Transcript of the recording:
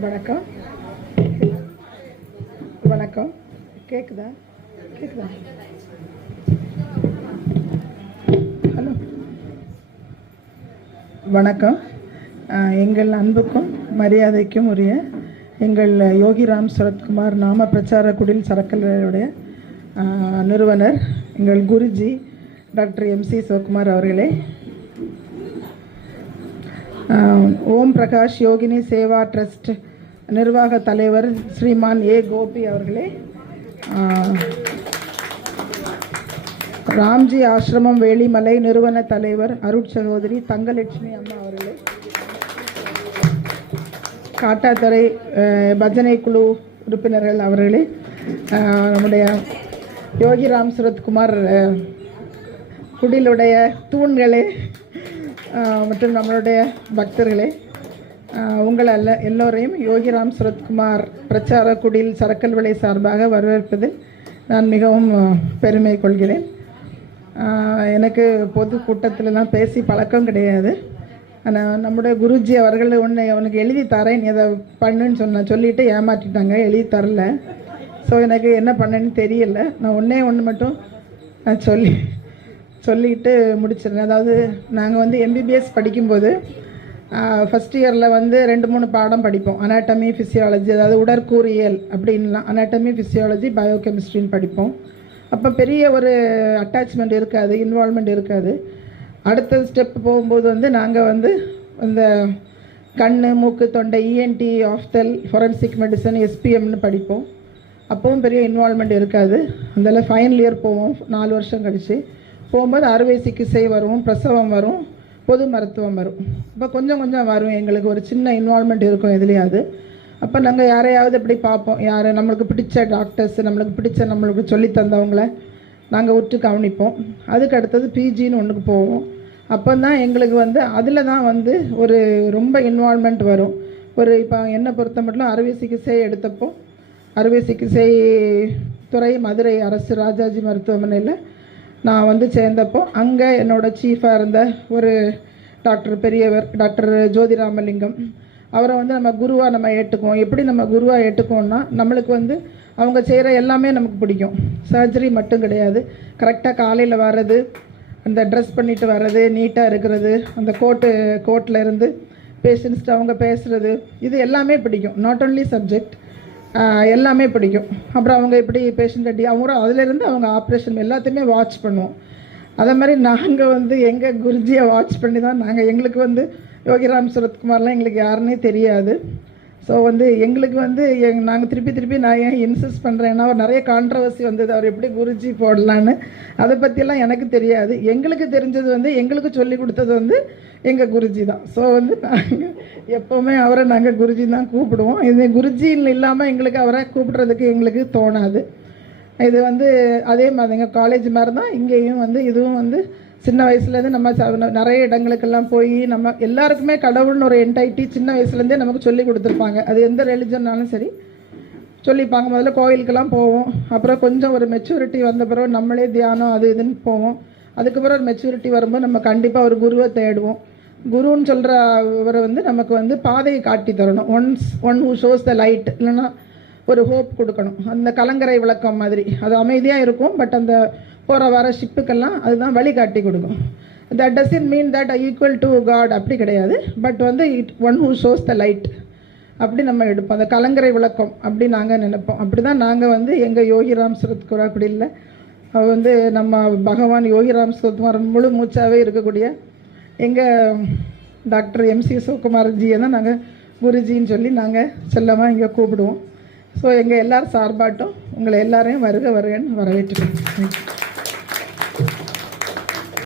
வணக்கம். வணக்கம். கேக்குதா? கேக்குதா? ஹலோ. வணக்கம். எங்கள் அன்புக்கும் மரியாதைக்கும் உரிய எங்கள் யோகிராம் சரத்குமார் நாம பிரச்சார குடில் சரக்கல்களுடைய நிறுவனர் எங்கள் குருஜி டாக்டர் எம்சி சிவகுமார் அவர்களே. ஓம் பிரகாஷ் யோகினி சேவா ட்ரஸ்ட் நிர்வாக தலைவர் ஸ்ரீமான் ஏ கோபி அவர்களே. ராம்ஜி ஆசிரமம் வேலிமலை நிறுவன தலைவர் அருட் சகோதரி தங்கலட்சுமி அம்மா அவர்களே. காட்டாத்தரை பஜனை குழு உறுப்பினர்கள் அவர்களே. நம்முடைய யோகி ராம் சுரத்குமார் குடிலுடைய தூண்களே மற்றும் நம்மளுடைய பக்தர்களே உங்கள் அல்ல எல்லோரையும் யோகிராம் சுரத்குமார் பிரச்சார குடில் சரக்கல் விலை சார்பாக வரவேற்பதில் நான் மிகவும் பெருமை கொள்கிறேன். எனக்கு பொது கூட்டத்திலலாம் பேசி பழக்கம் கிடையாது. ஆனால் நம்முடைய குருஜி அவர்கள் ஒன்று உனக்கு எழுதி தரேன் எதை பண்ணுன்னு சொன்ன சொல்லிட்டு ஏமாற்றிட்டாங்க எழுதி தரல. ஸோ எனக்கு என்ன பண்ணேன்னு தெரியல. நான் ஒன்றே ஒன்று மட்டும் நான் சொல்லி சொல்லிட்டு முடிச்சிடுறேன். அதாவது நாங்கள் வந்து எம்பிபிஎஸ் படிக்கும்போது ஃபஸ்ட் இயரில் வந்து ரெண்டு மூணு பாடம் படிப்போம். அனாட்டமி ஃபிசியாலஜி அதாவது உடற்கூறியல் அப்படின்லாம் அனாட்டமி ஃபிசியாலஜி பயோகெமிஸ்ட்ரின்னு படிப்போம். அப்போ பெரிய ஒரு அட்டாச்மெண்ட் இருக்காது இன்வால்மெண்ட் இருக்காது. அடுத்த ஸ்டெப் போகும்போது வந்து நாங்கள் வந்து இந்த கண் மூக்கு தொண்டை இஎன்டி ஆஃப்தல் ஃபொரன்சிக் மெடிசன் எஸ்பிஎம்னு படிப்போம். அப்பவும் பெரிய இன்வால்மெண்ட் இருக்காது. அதனால ஃபைனல் இயர் போவோம். நாலு வருஷம் கழிச்சு. போகும்போது அறுவை சிகிச்சை வரும் பிரசவம் வரும் பொது மருத்துவம் வரும். இப்போ கொஞ்சம் கொஞ்சம் வரும். எங்களுக்கு ஒரு சின்ன இன்வால்மெண்ட் இருக்கும் எதுலேயாவது. அப்போ நாங்கள் யாரையாவது இப்படி பார்ப்போம். யார் நம்மளுக்கு பிடிச்ச டாக்டர்ஸ் நம்மளுக்கு பிடிச்ச நம்மளுக்கு சொல்லி தந்தவங்கள நாங்கள் உற்று கவனிப்போம். அதுக்கு அடுத்தது பிஜின்னு ஒன்றுக்கு போவோம். அப்போ தான் எங்களுக்கு வந்து அதில் தான் வந்து ஒரு ரொம்ப இன்வால்மெண்ட் வரும். ஒரு இப்போ என்னை பொறுத்த மட்டும் அறுவை சிகிச்சை எடுத்தப்போ அறுவை சிகிச்சை துறை மதுரை அரசு ராஜாஜி மருத்துவமனையில் நான் வந்து சேர்ந்தப்போ அங்கே என்னோடய சீஃபாக இருந்த ஒரு டாக்டர் பெரியவர் டாக்டர் ஜோதிராமலிங்கம். அவரை வந்து நம்ம குருவாக நம்ம ஏற்றுக்குவோம் எப்படி நம்ம குருவாக ஏற்றுக்குவோம்னா நம்மளுக்கு வந்து அவங்க செய்கிற எல்லாமே நமக்கு பிடிக்கும். சர்ஜரி மட்டும் கிடையாது. கரெக்டாக காலையில் வர்றது அந்த ட்ரெஸ் பண்ணிட்டு வர்றது நீட்டாக இருக்கிறது அந்த கோட்டு கோட்டில் இருந்து பேஷண்ட்ஸ்ட்டு அவங்க பேசுகிறது இது எல்லாமே பிடிக்கும். நாட் ஓன்லி சப்ஜெக்ட் எல்லாமே பிடிக்கும். அப்புறம் அவங்க எப்படி பேஷண்ட் அடி அவங்க அதுலேருந்து அவங்க ஆப்ரேஷன் எல்லாத்தையுமே வாட்ச் பண்ணுவோம். அதே மாதிரி நாங்கள் வந்து எங்கள் குருஜியை வாட்ச் பண்ணி தான் நாங்கள் எங்களுக்கு வந்து யோகிராம் சரத்குமார்லாம் எங்களுக்கு யாருன்னே தெரியாது. ஸோ வந்து எங்களுக்கு வந்து எங் நாங்கள் திருப்பி திருப்பி நான் ஏன் இன்சிஸ்ட் பண்ணுறேன்னா அவர் நிறைய கான்ட்ரவர்சி வந்தது. அவர் எப்படி குருஜி போடலான்னு அதை பற்றியெல்லாம் எனக்கு தெரியாது. எங்களுக்கு தெரிஞ்சது வந்து எங்களுக்கு சொல்லி கொடுத்தது வந்து எங்கள் குருஜி தான். ஸோ வந்து நாங்கள் எப்போவுமே அவரை நாங்கள் குருஜி தான் கூப்பிடுவோம். இது குருஜின்னு இல்லாமல் எங்களுக்கு அவரை கூப்பிடுறதுக்கு எங்களுக்கு தோணாது. இது வந்து அதே மாதிரிங்க. காலேஜ் மாதிரி தான் இங்கேயும் வந்து இதுவும் வந்து சின்ன வயசுலேருந்து நம்ம நிறைய இடங்களுக்கெல்லாம் போய் நம்ம எல்லாருக்குமே கடவுள்னு ஒரு என்டைட்டி சின்ன வயசுலேருந்தே நமக்கு சொல்லி கொடுத்துருப்பாங்க. அது எந்த ரெலிஜன்னாலும் சரி சொல்லிப்பாங்க. முதல்ல கோயிலுக்கெல்லாம் போவோம். அப்புறம் கொஞ்சம் ஒரு மெச்சூரிட்டி வந்த பிறகு நம்மளே தியானம் அது இதுன்னு போவோம். அதுக்கப்புறம் ஒரு மெச்சூரிட்டி வரும்போது நம்ம கண்டிப்பாக ஒரு குருவை தேடுவோம். குருன்னு சொல்கிற இவரை வந்து நமக்கு வந்து பாதையை காட்டி தரணும். Once one who shows the light இல்லைன்னா ஒரு ஹோப் கொடுக்கணும். அந்த கலங்கரை விளக்கம் மாதிரி. அது அமைதியாக இருக்கும் பட் அந்த போகிற வர ஷிப்புக்கெல்லாம் அதுதான் வழிகாட்டி கொடுக்கும். That doesn't mean that equal to God அப்படி கிடையாது. பட் வந்து it one who shows the light அப்படி நம்ம எடுப்போம். அந்த கலங்கரை விளக்கம் அப்படி நாங்கள் நினைப்போம். அப்படி தான் நாங்கள் வந்து எங்கள் யோகிராம் சுரத்குரா அப்படி இல்லை அவர் வந்து நம்ம பகவான் யோகிராம் சுரத்குமார் முழு மூச்சாகவே இருக்கக்கூடிய எங்கள் டாக்டர் எம்சி சிவகுமார்ஜியை தான் நாங்கள் குருஜின்னு சொல்லி நாங்கள் செல்லமாக இங்கே கூப்பிடுவோம். ஸோ எங்கள் எல்லோரும் சார்பாட்டும் உங்களை எல்லாரையும் வருக வருகன்னு வரவேற்றுக்கிறோம்.